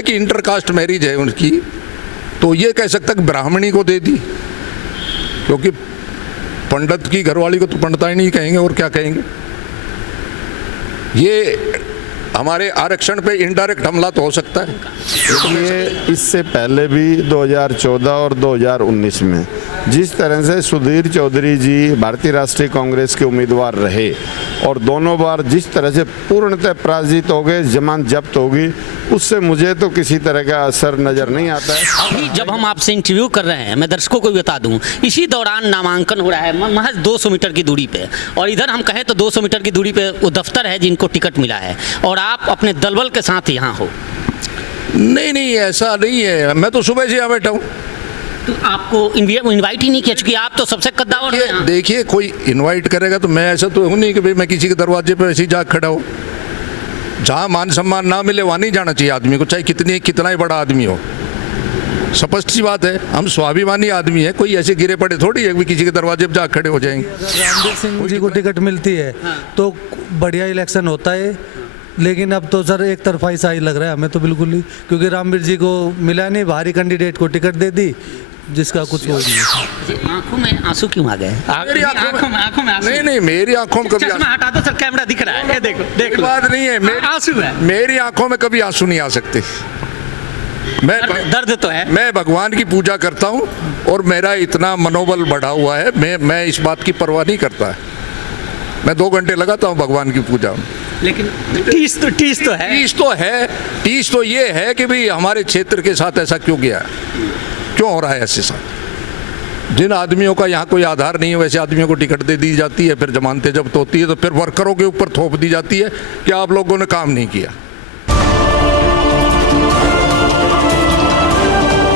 कि intercaste marriage है उनकी, तो ये कह सकता कि ब्राह्मणी को दे दी, क्योंकि पंडित की घरवाली को तो पंडिताई नहीं कहेंगे और क्या कहेंगे। ये हमारे आरक्षण पे इनडायरेक्ट हमला तो हो सकता है। ये इससे पहले भी 2014 और 2019 में जिस तरह से सुधीर चौधरी जी भारतीय राष्ट्रीय कांग्रेस के उम्मीदवार रहे और दोनों बार जिस तरह से पूर्णतः पराजित हो गए, जमानत जब्त होगी, उससे मुझे तो किसी तरह का असर नज़र नहीं आता है। अभी जब हम आपसे इंटरव्यू कर रहे हैं, मैं दर्शकों को भी बता दूं, इसी दौरान नामांकन हो रहा है महज 200 मीटर की दूरी पे, और इधर हम कहें तो 200 मीटर की दूरी पे वो दफ्तर है जिनको टिकट मिला है, और आप अपने दलबल के साथ यहाँ हो। नहीं, ऐसा नहीं है, मैं तो सुबह से यहाँ बैठा हूँ। तो आपको इनवाइट ही नहीं किया, चूंकि आप तो सबसे कद्दावर हैं। देखिए, कोई इनवाइट करेगा तो मैं ऐसा तो हूँ नहीं कि भाई मैं किसी के दरवाजे पर ऐसे ही जाग खड़ा हूँ। जहाँ मान सम्मान ना मिले वहाँ नहीं जाना चाहिए आदमी को, चाहे कितना ही बड़ा आदमी हो। स्पष्ट सी बात है, हम स्वाभिमानी आदमी है, कोई ऐसे गिरे पड़े थोड़ी है कि किसी के दरवाजे पर जाग खड़े हो जाएंगे। रामवीर सिंह जी को टिकट मिलती है तो बढ़िया इलेक्शन होता है, लेकिन अब तो सर एक तरफा ही सही लग रहा है हमें तो बिल्कुल ही, क्योंकि रामवीर जी को मिला नहीं, बाहरी कैंडिडेट को टिकट दे दी जिसका कुछ हो नहीं। आंखों में आंसू क्यों आ गए? मेरी आंखों में आंसू नहीं, मेरी आंखों में कभी चश्मा हटा दो सर, कैमरा दिख रहा है, ये देखो बात नहीं है, आंसू है। मेरी आंखों में कभी आंसू नहीं आ सकते। दर्द तो है। मैं भगवान की पूजा करता हूँ और मेरा इतना मनोबल बढ़ा हुआ है, मैं इस बात की परवाह नहीं करता। मैं 2 घंटे लगाता हूँ भगवान की पूजा में। लेकिन टीस तो है। टीस तो ये है कि भाई हमारे क्षेत्र के साथ ऐसा क्यों गया, क्यों हो रहा है ऐसे साथ। जिन आदमियों का यहाँ कोई आधार नहीं है वैसे आदमियों को टिकट दे दी जाती है, फिर जमानतें जब्त होती है, तो फिर वर्करों के ऊपर थोप दी जाती है कि आप लोगों ने काम नहीं किया।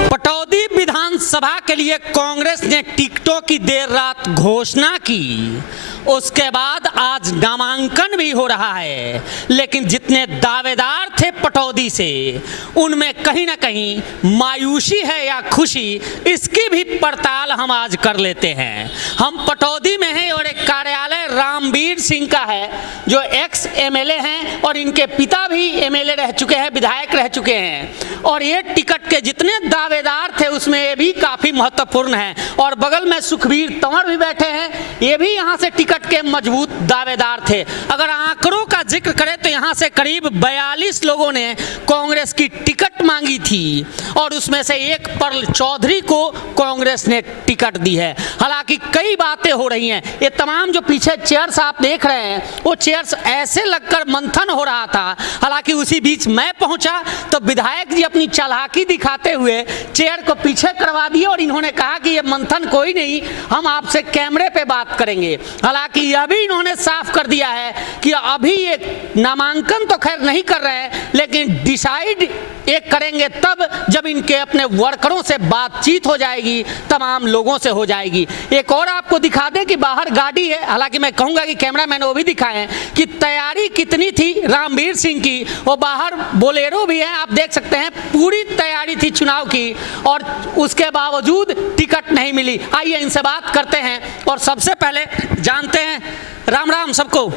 पटौदी विधानसभा के लिए कांग्रेस ने टिकटों की देर रात घोषणा की, उसके बाद आज नामांकन भी हो रहा है, लेकिन जितने दावेदार थे पटौदी से, उनमें कहीं ना कहीं मायूसी है या खुशी, इसकी भी पड़ताल हम आज कर लेते हैं। हम पटौदी में हैं और एक कार्यालय रामवीर सिंह का है जो एक्स एमएलए हैं और इनके पिता भी एमएलए रह चुके हैं, विधायक रह चुके हैं, और ये टिकट के जितने दावेदार थे उसमें ये भी काफी महत्वपूर्ण है। और बगल में सुखबीर तंवर भी बैठे हैं, ये भी यहाँ से टिकट के मजबूत दावेदार थे। अगर आंकड़ों का जिक्र करें तो यहाँ से करीब 42 लोगों ने कांग्रेस की टिकट मांगी थी और उसमें से एक पर्ल चौधरी को कांग्रेस ने टिकट दी है। हालांकि कई बातें हो रही हैं, ये तमाम जो पीछे चेयर्स आप देख रहे हैं वो चेयर्स ऐसे लगकर मंथन हो रहा था। हालांकि उसी बीच मैं पहुंचा तो विधायक जी अपनी चालाकी दिखाते हुए चेयर को पीछे करवा दिए और इन्होंने कहा कि ये मंथन कोई नहीं, हम आपसे कैमरे पे बात करेंगे। हालांकि यह भी इन्होंने साफ कर दिया है कि अभी ये नामांकन तो खैर नहीं कर रहे हैं, लेकिन डिसाइड एक करेंगे तब जब इनके अपने वर्करों से बातचीत हो जाएगी, तमाम लोगों से हो जाएगी। एक और आपको दिखा दें कि बाहर गाड़ी है, हालांकि मैं कहूंगा कि कैमरामैन वो भी दिखाएं कि तैयारी कितनी थी रामवीर सिंह की। वो बाहर बोलेरो भी है, आप देख सकते हैं, पूरी तैयारी थी चुनाव की और उसके बावजूद टिकट नहीं मिली। आइए इनसे बात करते हैं और सबसे पहले जानते हैं, राम राम सबको।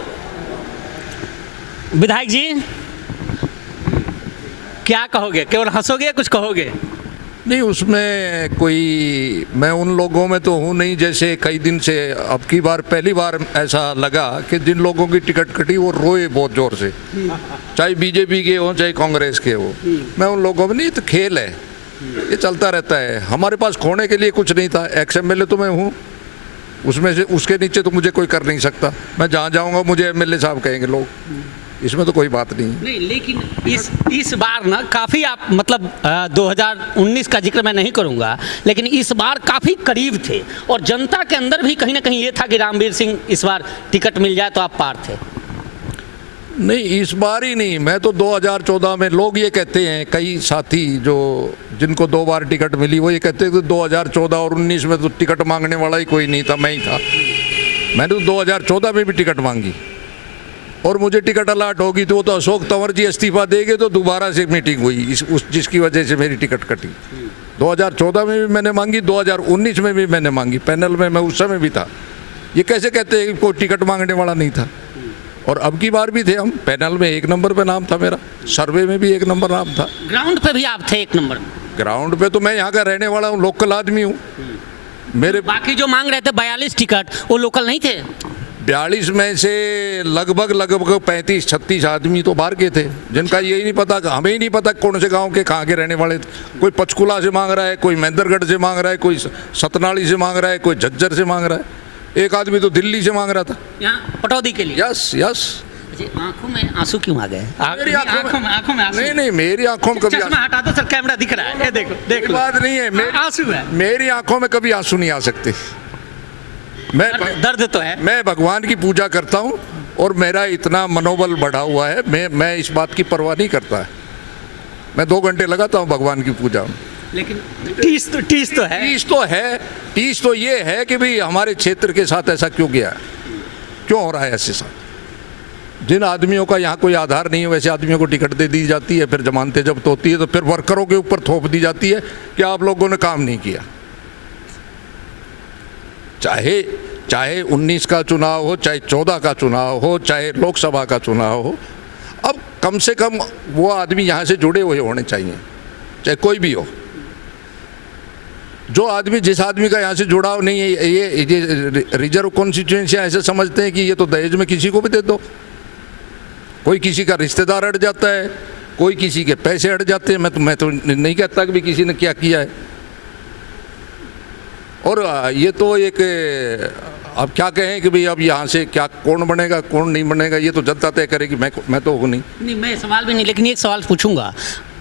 विधायक जी क्या कहोगे, केवल हंसोगे, कुछ कहोगे? नहीं, उसमें कोई, मैं उन लोगों में तो हूँ नहीं जैसे कई दिन से, अब की बार पहली बार ऐसा लगा कि जिन लोगों की टिकट कटी वो रोए बहुत जोर से, चाहे बीजेपी के हो चाहे कांग्रेस के हो। मैं उन लोगों में नहीं, तो खेल है, ये चलता रहता है। हमारे पास खोने के लिए कुछ नहीं था। एक्स एमएलए तो मैं हूँ, उसमें से उसके नीचे तो मुझे कोई कर नहीं सकता। मैं जहाँ जाऊँगा मुझे एमएलए साहब कहेंगे लोग, इसमें तो कोई बात नहीं। लेकिन इस बार ना काफ़ी आप मतलब 2019 का जिक्र मैं नहीं करूंगा, लेकिन इस बार काफ़ी करीब थे और जनता के अंदर भी कहीं ना कहीं ये था कि रामवीर सिंह इस बार टिकट मिल जाए तो आप पार थे। नहीं, इस बार ही नहीं, मैं तो 2014 में, लोग ये कहते हैं, कई साथी जो जिनको 2 बार टिकट मिली वो ये कहते हैं कि 2014 और 19 में तो टिकट मांगने वाला ही कोई नहीं था, मैं ही था। मैंने तो 2014 में भी टिकट मांगी और मुझे टिकट अलाट होगी तो वो तो अशोक तंवर जी इस्तीफा देंगे तो दोबारा से मीटिंग हुई जिसकी वजह से मेरी टिकट कटी। 2014 में भी मैंने मांगी, 2019 में भी मैंने मांगी, पैनल में मैं उस समय भी था। ये कैसे कहते हैं कि कोई टिकट मांगने वाला नहीं था? और अब की बार भी थे हम, पैनल में 1 नंबर पे नाम था मेरा, सर्वे में भी 1 नंबर नाम था। ग्राउंड पे भी आप थे 1 नंबर में। ग्राउंड पे तो मैं यहाँ का रहने वाला हूँ, लोकल आदमी हूँ। मेरे बाकी जो मांग रहे थे 42 टिकट, वो लोकल नहीं थे। 42 में से लगभग 35-36 आदमी तो बाहर के थे, जिनका यही नहीं पता, हमें ही नहीं पता कौन से गांव के कहाँ के रहने वाले थे। कोई पंचकुला से मांग रहा है, कोई महेंद्रगढ़ से मांग रहा है, कोई सतनाली से मांग रहा है, कोई झज्जर से मांग रहा है, एक आदमी तो दिल्ली से मांग रहा था। यहाँ पटौदी के लिए। Yes yes. जी, आंखों में आंसू क्यों आ गए? मेरी आंखों में आंसू। नहीं, मेरी आंखों में कभी चश्मा हटा दो सर, कैमरा दिख रहा है, ये देखो देख लो। बात नहीं है, आंसू है। मेरी आंखों में कभी आंसू नहीं आ सकते। दर्द तो है। मैं भगवान की पूजा करता हूँ और मेरा इतना मनोबल बढ़ा हुआ है, मैं इस बात की परवाह नहीं करता। मैं 2 घंटे लगाता हूँ भगवान की पूजा में। लेकिन टीस तो है। टीस तो ये है कि भाई हमारे क्षेत्र के साथ ऐसा क्यों गया, क्यों हो रहा है ऐसे साथ। जिन आदमियों का यहाँ कोई आधार नहीं है, वैसे आदमियों को टिकट दे दी जाती है, फिर जमानतें जब्त होती है, तो फिर वर्करों के ऊपर थोप दी जाती है कि आप लोगों ने काम नहीं किया। चाहे 19 का चुनाव हो, चाहे 14 का चुनाव हो, चाहे लोकसभा का चुनाव हो, अब कम से कम वो आदमी यहाँ से जुड़े हुए होने चाहिए, चाहे कोई भी हो। जो आदमी, जिस आदमी का यहाँ से जुड़ाव नहीं है, ये रिजर्व कॉन्स्टिट्यूएंसी ऐसे समझते हैं कि ये तो दहेज में किसी को भी दे दो। कोई किसी का रिश्तेदार अड़ जाता है, कोई किसी के पैसे अड़ जाते हैं। मैं तो नहीं कहता कि भी किसी ने क्या किया है। और ये तो एक, अब क्या कहें कि भाई अब यहाँ से क्या कौन बनेगा कौन नहीं बनेगा, ये तो जनता तय करेगी। मैं तो हूँ नहीं। मैं सवाल भी नहीं, लेकिन एक सवाल पूछूंगा।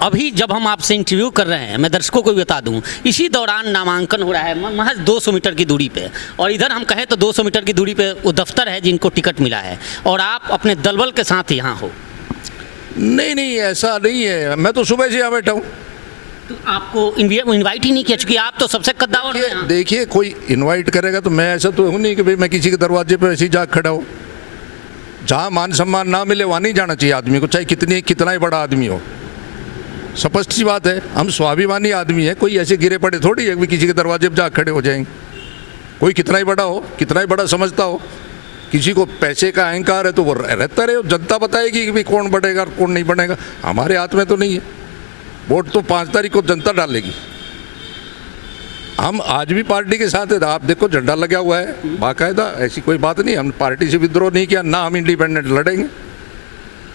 अभी जब हम आपसे इंटरव्यू कर रहे हैं, मैं दर्शकों को भी बता दूं, इसी दौरान नामांकन हो रहा है महज 200 मीटर की दूरी पे, और इधर हम कहें तो 200 मीटर की दूरी पे वो दफ्तर है जिनको टिकट मिला है, और आप अपने दलबल के साथ यहाँ हो। नहीं, ऐसा नहीं है। मैं तो सुबह से यहाँ बैठा हूँ। तो आपको इनवाइट ही नहीं किया, चूंकि आप तो सबसे कद्दावर हैं। देखिए, कोई इनवाइट करेगा तो मैं ऐसा तो हूँ नहीं कि भाई मैं किसी के दरवाजे पे ऐसे ही जाग खड़ा हूँ। जहाँ मान सम्मान ना मिले वहाँ नहीं जाना चाहिए आदमी को, चाहे कितना ही बड़ा आदमी हो। स्पष्ट सी बात है, हम स्वाभिमानी आदमी है, कोई ऐसे गिरे पड़े थोड़ी है कि किसी के दरवाजे पे जाग खड़े हो जाएंगे। कोई कितना ही बड़ा हो, कितना ही बड़ा समझता हो, किसी को पैसे का अहंकार है तो वो रहता रहे, जनता बताएगी कि भाई कौन बढ़ेगा कौन नहीं बढ़ेगा। हमारे हाथ में तो नहीं है। वोट तो 5 तारीख को जनता डालेगी। हम आज भी पार्टी के साथ है, आप देखो झंडा लगा हुआ है बाकायदा, ऐसी कोई बात नहीं। हम पार्टी से विद्रोह नहीं किया, ना हम इंडिपेंडेंट लड़ेंगे,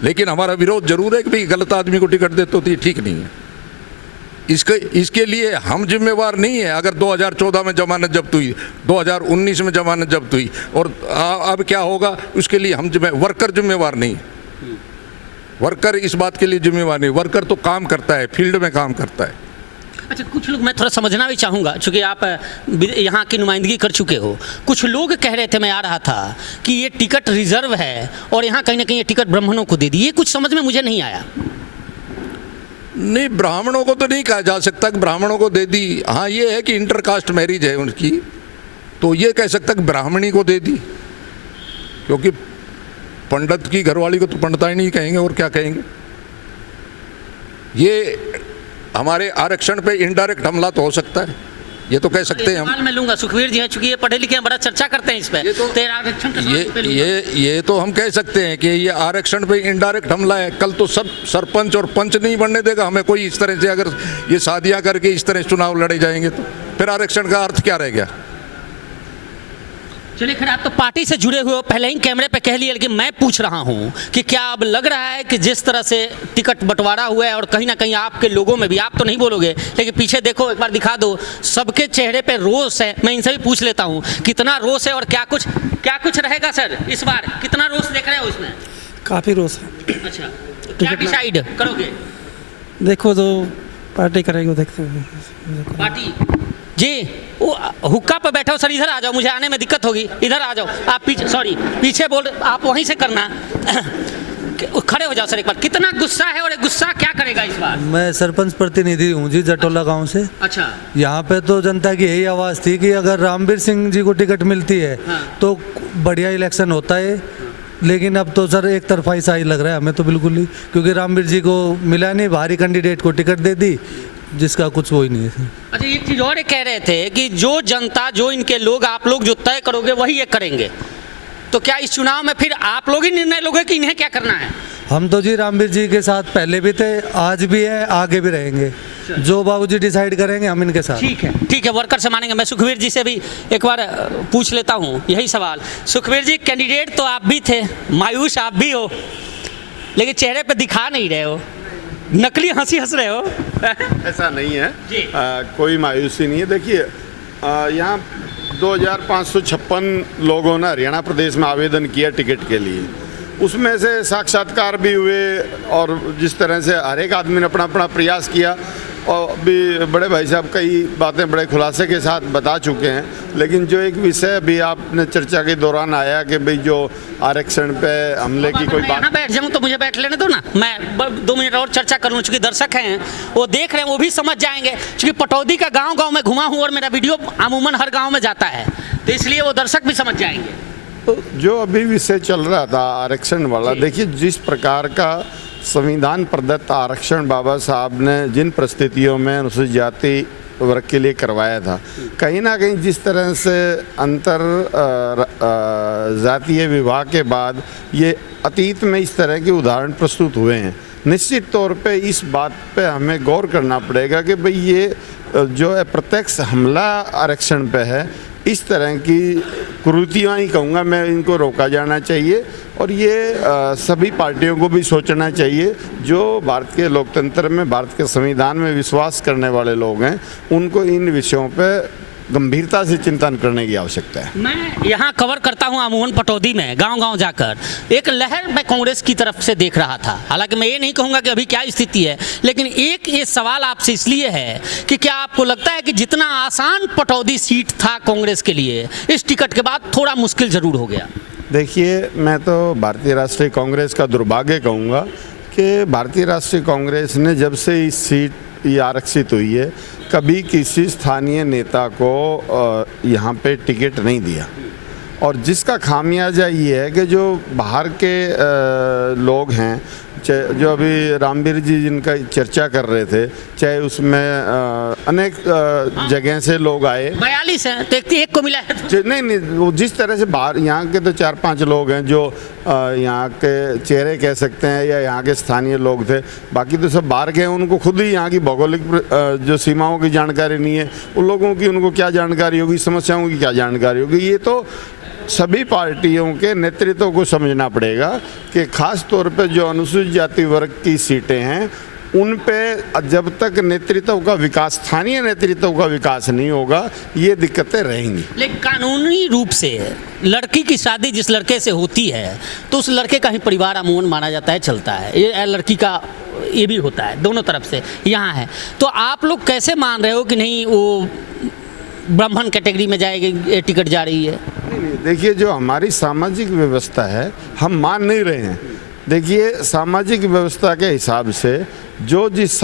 लेकिन हमारा विरोध जरूर है कि भाई गलत आदमी को टिकट देते हो तो ये ठीक नहीं है। इसके लिए हम जिम्मेवार नहीं है। अगर 2014 में जमानत जब्त हुई, 2019 में जमानत जब्त हुई, और अब क्या होगा उसके लिए हम वर्कर जिम्मेवार नहीं है। वर्कर इस बात के लिए जिम्मेवार नहीं। वर्कर तो काम करता है, फील्ड में काम करता है। अच्छा, कुछ लोग, मैं थोड़ा समझना भी चाहूँगा, चूँकि आप यहाँ की नुमाइंदगी कर चुके हो। कुछ लोग कह रहे थे, मैं आ रहा था, कि ये टिकट रिजर्व है और यहाँ कहीं ना कहीं ये टिकट ब्राह्मणों को दे दी। ये कुछ समझ में मुझे नहीं आया। नहीं, ब्राह्मणों को तो नहीं कहा जा सकता कि ब्राह्मणों को दे दी। हाँ, ये है कि इंटरकास्ट मैरिज है उनकी, तो ये कह सकता कि ब्राह्मणी को दे दी, क्योंकि पंडित की घरवाली को तो पंडिताई नहीं कहेंगे, और क्या कहेंगे। ये हमारे आरक्षण पे इनडायरेक्ट हमला तो हो सकता है, ये तो कह सकते हैं हम। सवाल मैं लूंगा, सुखवीर जी हैं, चूंकि ये पढ़े लिखे हैं, बड़ा चर्चा करते हैं इस पे। ये तो हम कह सकते हैं कि ये आरक्षण पे इनडायरेक्ट हमला है। कल तो सब सरपंच और पंच नहीं बनने देगा हमें कोई इस तरह से। अगर ये शादियां करके इस तरह चुनाव लड़े जाएंगे तो फिर आरक्षण का अर्थ क्या रह गया। चलिए, खैर आप तो पार्टी से जुड़े हुए हो, पहले ही कैमरे पे कह लिए, लेकिन मैं पूछ रहा हूं कि क्या अब लग रहा है कि जिस तरह से टिकट बंटवारा हुआ है, और कहीं ना कहीं आपके लोगों में भी, आप तो नहीं बोलोगे लेकिन पीछे देखो, एक बार दिखा दो, सबके चेहरे पे रोष है। मैं इनसे भी पूछ लेता हूं कितना रोष है और क्या कुछ रहेगा सर इस बार, कितना रोष देख रहे हो इसमें? काफ़ी रोष है। अच्छा, तो क्या डिसाइड करोगे? देखो जो पार्टी करेगी वो देखते हैं। पार्टी जी, वो हुक्का पे बैठो सर, इधर आ जाओ, मुझे आने में दिक्कत होगी, इधर आ जाओ आप। पीछे बोल, आप वहीं से करना। खड़े हो जाओ सर एक बार। कितना गुस्सा है और गुस्सा क्या करेगा इस बार? मैं सरपंच प्रतिनिधि हूँ जी, जटोला गांव से। अच्छा, यहाँ पे तो जनता की यही आवाज़ थी कि अगर रामवीर सिंह जी को टिकट मिलती है तो बढ़िया इलेक्शन होता है, लेकिन अब तो सर एक तरफा ही सही लग रहा है हमें तो बिल्कुल ही, क्योंकि रामवीर जी को मिला नहीं, बाहरी कैंडिडेट को टिकट दे दी जिसका कुछ वो ही नहीं है। अच्छा, एक चीज़ और कह रहे थे कि जो जनता, जो इनके लोग, आप लोग जो तय करोगे वही ये करेंगे। तो क्या इस चुनाव में फिर आप लोग ही निर्णय लोगे कि इन्हें क्या करना है? हम तो जी रामवीर जी के साथ पहले भी थे, आज भी है, आगे भी रहेंगे। जो बाबूजी डिसाइड करेंगे हम इनके साथ। ठीक है, वर्कर से मानेंगे। मैं सुखबीर जी से भी एक बार पूछ लेता हूँ यही सवाल। सुखबीर जी, कैंडिडेट तो आप भी थे, मायूस आप भी हो, लेकिन चेहरे पे दिखा नहीं रहे हो, नकली हंसी हंस रहे हो। ऐसा नहीं है जी। कोई मायूसी नहीं है। देखिए यहाँ 2556 लोगों ने हरियाणा प्रदेश में आवेदन किया टिकट के लिए, उसमें से साक्षात्कार भी हुए और जिस तरह से हर एक आदमी ने अपना अपना प्रयास किया, और भी बड़े भाई साहब कई बातें बड़े खुलासे के साथ बता चुके हैं। लेकिन जो एक विषय भी आपने चर्चा के दौरान आया कि भाई जो आरक्षण पे हमले की कोई बात, यहाँ बैठ जाऊँ तो मुझे बैठ लेने दो ना, मैं 2 मिनट और चर्चा कर लूँ, चूँकि दर्शक हैं वो देख रहे हैं, वो भी समझ जाएंगे, क्योंकि पटौदी का गाँव में घुमा हूँ और मेरा वीडियो अमूमन हर गाँव में जाता है, तो इसलिए वो दर्शक भी समझ जाएंगे। तो जो अभी विषय चल रहा था आरक्षण वाला, देखिए जिस प्रकार का संविधान प्रदत्त आरक्षण बाबा साहब ने जिन परिस्थितियों में अनुसूचित जाति वर्ग के लिए करवाया था, कहीं ना कहीं जिस तरह से अंतर जातीय विवाह के बाद ये अतीत में इस तरह के उदाहरण प्रस्तुत हुए हैं, निश्चित तौर पे इस बात पे हमें गौर करना पड़ेगा कि भाई ये जो है प्रत्यक्ष हमला आरक्षण पे है, इस तरह की कुरीतियाँ ही कहूँगा मैं, इनको रोका जाना चाहिए। और ये सभी पार्टियों को भी सोचना चाहिए, जो भारत के लोकतंत्र में, भारत के संविधान में विश्वास करने वाले लोग हैं, उनको इन विषयों पे गंभीरता से चिंतन करने की आवश्यकता है। मैं यहाँ कवर करता हूँ अमूमन पटौदी में, गांव-गांव जाकर एक लहर मैं कांग्रेस की तरफ से देख रहा था। हालांकि मैं ये नहीं कहूँगा कि अभी क्या स्थिति है, लेकिन एक ये सवाल आपसे इसलिए है कि क्या आपको लगता है कि जितना आसान पटौदी सीट था कांग्रेस के लिए, इस टिकट के बाद थोड़ा मुश्किल जरूर हो गया? देखिए, मैं तो भारतीय राष्ट्रीय कांग्रेस का दुर्भाग्य कहूँगा कि भारतीय राष्ट्रीय कांग्रेस ने जब से इस सीट ये आरक्षित हुई है, कभी किसी स्थानीय नेता को यहाँ पे टिकट नहीं दिया, और जिसका खामियाजा ये है कि जो बाहर के लोग हैं, जो अभी रामवीर जी जिनका चर्चा कर रहे थे, चाहे उसमें अनेक जगह से लोग आए, 42 हैं तो एक को मिला है तो। नहीं, वो जिस तरह से बाहर, यहाँ के तो 4-5 लोग हैं जो यहाँ के चेहरे कह सकते हैं या यहाँ के स्थानीय लोग थे, बाकी तो सब बाहर गए। उनको खुद ही यहाँ की भौगोलिक जो सीमाओं की जानकारी नहीं है, उन लोगों की उनको क्या जानकारी होगी, समस्याओं की क्या जानकारी होगी। ये तो सभी पार्टियों के नेतृत्व को समझना पड़ेगा कि खास तौर पे जो अनुसूचित जाति वर्ग की सीटें हैं, उन पे जब तक नेतृत्व का विकास, स्थानीय नेतृत्व का विकास नहीं होगा, ये दिक्कतें रहेंगी। लेकिन कानूनी रूप से लड़की की शादी जिस लड़के से होती है तो उस लड़के का ही परिवार अमूमन माना जाता है, चलता है। ये लड़की का ये भी होता है, दोनों तरफ से यहाँ है। तो आप लोग कैसे मान रहे हो कि नहीं वो ब्राह्मण कैटेगरी में जाएगी, टिकट जा रही है? नहीं, देखिए जो हमारी सामाजिक व्यवस्था है, हम मान नहीं रहे हैं। देखिए सामाजिक व्यवस्था के हिसाब से जो जिस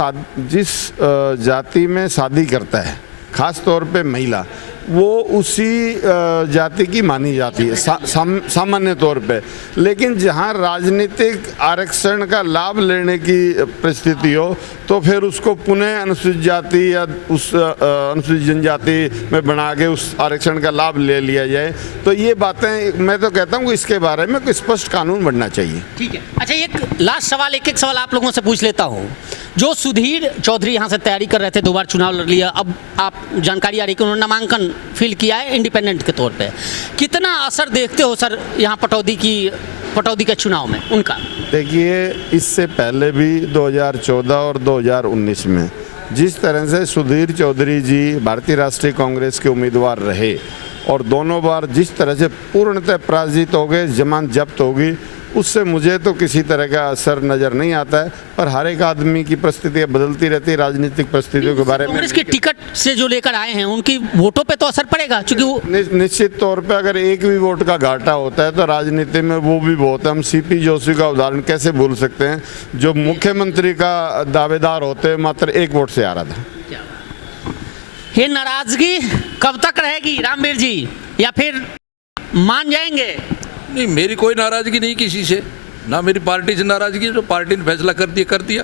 जाति में शादी करता है, खास तौर पे महिला, वो उसी जाति की मानी जाती है सामान्य तौर पे। लेकिन जहाँ राजनीतिक आरक्षण का लाभ लेने की परिस्थिति हो, तो फिर उसको पुनः अनुसूचित जाति या उस अनुसूचित जनजाति में बना के उस आरक्षण का लाभ ले लिया जाए। तो ये बातें मैं तो कहता हूँ इसके बारे में कोई स्पष्ट कानून बनना चाहिए। ठीक है। अच्छा, एक लास्ट सवाल, एक सवाल आप लोगों से पूछ लेता हूँ। जो सुधीर चौधरी यहाँ से तैयारी कर रहे थे, 2 बार चुनाव लड़ लिया, अब आप जानकारी आ रही कि उन्होंने नामांकन फिल किया है इंडिपेंडेंट के तौर पे, कितना असर देखते हो सर यहाँ पटौदी के चुनाव में उनका? देखिए, इससे पहले भी 2014 और 2019 में जिस तरह से सुधीर चौधरी जी भारतीय राष्ट्रीय कांग्रेस के उम्मीदवार रहे और दोनों बार जिस तरह से पूर्णतः पराजित हो गए, जमानत जब्त होगी, उससे मुझे तो किसी तरह का असर नज़र नहीं आता है। पर हर एक आदमी की परिस्थितियाँ बदलती रहती है, राजनीतिक परिस्थितियों के बारे में। कांग्रेस के टिकट से जो लेकर आए हैं उनकी वोटों पे तो असर पड़ेगा, क्योंकि वो निश्चित तौर पे अगर एक भी वोट का घाटा होता है तो राजनीति में वो भी बहुत है। हम सीपी जोशी का उदाहरण कैसे भूल सकते हैं, जो मुख्यमंत्री का दावेदार होते मात्र 1 वोट से आ रहा था। ये नाराजगी कब तक रहेगी रामवीर जी, या फिर मान जाएंगे? नहीं, मेरी कोई नाराजगी नहीं किसी से, ना मेरी पार्टी से नाराजगी। जो पार्टी ने फैसला कर दिया।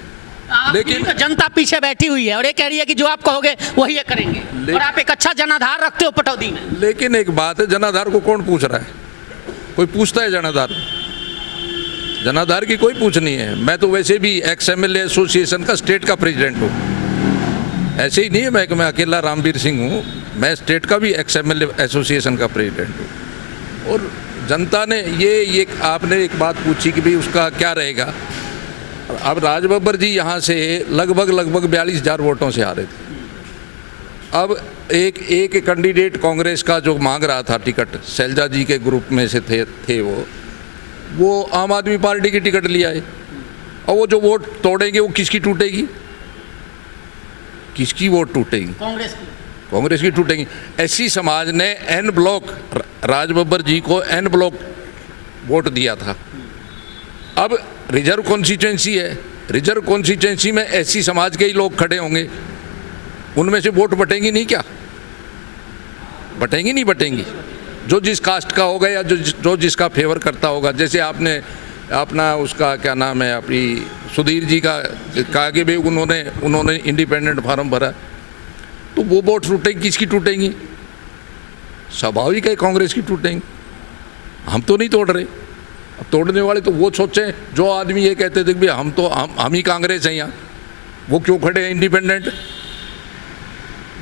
लेकिन तो जनता पीछे बैठी हुई है और ये कह रही है कि जो आप कहोगे वही ये करेंगे, और आप एक अच्छा जनाधार रखते हो पटौदी में। लेकिन एक बात है, जनाधार को कौन पूछ रहा है? कोई पूछता है जनाधार? जनाधार की कोई पूछ नहीं है। मैं तो वैसे भी एक्स एमएलए एसोसिएशन का स्टेट का प्रेसिडेंट हूँ। ऐसे ही नहीं है मैं अकेला रामवीर सिंह हूँ, मैं स्टेट का भी एक्स एमएलए एसोसिएशन का प्रेसिडेंट हूँ। और जनता ने ये आपने एक बात पूछी कि भाई उसका क्या रहेगा। अब राज बब्बर जी यहाँ से लगभग 42,000 वोटों से आ रहे थे। अब एक कैंडिडेट कांग्रेस का जो मांग रहा था टिकट, शैलजा जी के ग्रुप में से थे वो आम आदमी पार्टी की टिकट लिया है। और वो जो वोट तोड़ेंगे वो किसकी टूटेगी? किसकी वोट टूटेगी? कांग्रेस की टूटेगी। एससी समाज ने एन ब्लॉक राज बब्बर जी को एन ब्लॉक वोट दिया था। अब रिजर्व कॉन्स्टिट्यूंसी है, रिजर्व कॉन्स्टिट्यूंसी में एससी समाज के ही लोग खड़े होंगे, उनमें से वोट बटेंगी नहीं क्या? बटेंगी नहीं बटेंगी? जो जिस कास्ट का होगा या जो जिसका फेवर करता होगा। जैसे आपने अपना उसका क्या नाम है, अपनी सुधीर जी का कहा कि भाई उन्होंने इंडिपेंडेंट फार्म भरा, तो वो वोट टूटेंगी, किसकी टूटेंगी? स्वाभाविक है कांग्रेस की टूटेंगी। हम तो नहीं तोड़ रहे। अब तोड़ने वाले तो वो सोचें, जो आदमी ये कहते थे कि भाई हम ही कांग्रेस हैं यहाँ, वो क्यों खड़े हैं इंडिपेंडेंट?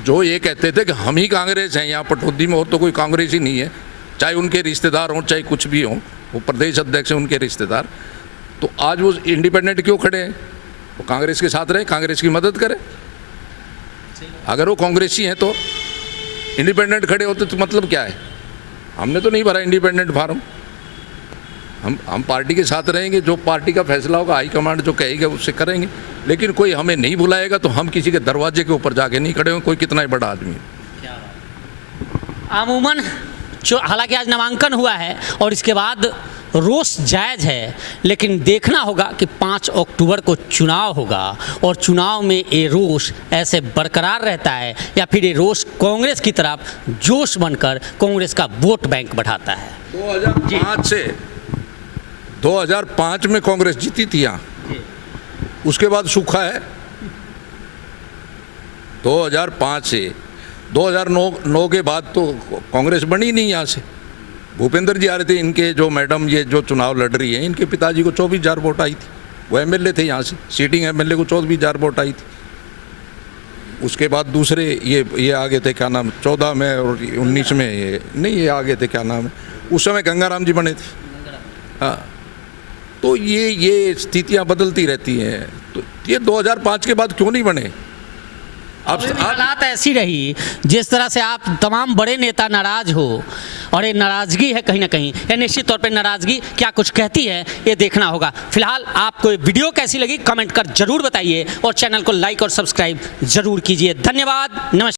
जो ये कहते थे कि हम ही कांग्रेस हैं यहाँ पटौदी में, और तो कोई कांग्रेस ही नहीं है, चाहे उनके रिश्तेदार हों चाहे कुछ भी हों, वो प्रदेश अध्यक्ष हैं उनके रिश्तेदार, तो आज वो इंडिपेंडेंट क्यों खड़े हैं? वो कांग्रेस के साथ रहे, कांग्रेस की मदद करें। अगर वो कांग्रेसी हैं तो इंडिपेंडेंट खड़े होते तो मतलब क्या है? हमने तो नहीं भरा इंडिपेंडेंट फार्म। हम पार्टी के साथ रहेंगे, जो पार्टी का फैसला होगा, हाईकमांड जो कहेगा उससे करेंगे। लेकिन कोई हमें नहीं बुलाएगा तो हम किसी के दरवाजे के ऊपर जाके नहीं खड़े होंगे, कोई कितना ही बड़ा आदमी है। अमूमन जो हालांकि आज नामांकन हुआ है और इसके बाद रोष जायज़ है, लेकिन देखना होगा कि 5 अक्टूबर को चुनाव होगा और चुनाव में ये रोष ऐसे बरकरार रहता है या फिर ये रोष कांग्रेस की तरफ जोश बनकर कांग्रेस का वोट बैंक बढ़ाता है। 2005 में कांग्रेस जीती थी यहाँ, उसके बाद सूखा है। 2005 से 2009 के बाद तो कांग्रेस बनी नहीं यहाँ से। भूपेंद्र जी आ रहे थे, इनके जो मैडम ये जो चुनाव लड़ रही है, इनके पिताजी को 24,000 वोट आई थी, वो एमएलए थे यहाँ से, सीटिंग एमएलए को 24,000 वोट आई थी। उसके बाद दूसरे ये आगे थे, क्या नाम, 14 में और 19 में ये आगे थे, क्या नाम है, उस समय गंगाराम जी बने थे। हाँ, तो ये स्थितियाँ बदलती रहती हैं। तो ये 2005 के बाद क्यों नहीं बने? अब हालात ऐसी रही जिस तरह से आप तमाम बड़े नेता नाराज हो, और ये नाराजगी है कहीं ना कहीं, ये निश्चित तौर पे नाराजगी क्या कुछ कहती है ये देखना होगा। फिलहाल आपको ये वीडियो कैसी लगी कमेंट कर जरूर बताइए और चैनल को लाइक और सब्सक्राइब जरूर कीजिए। धन्यवाद, नमस्कार।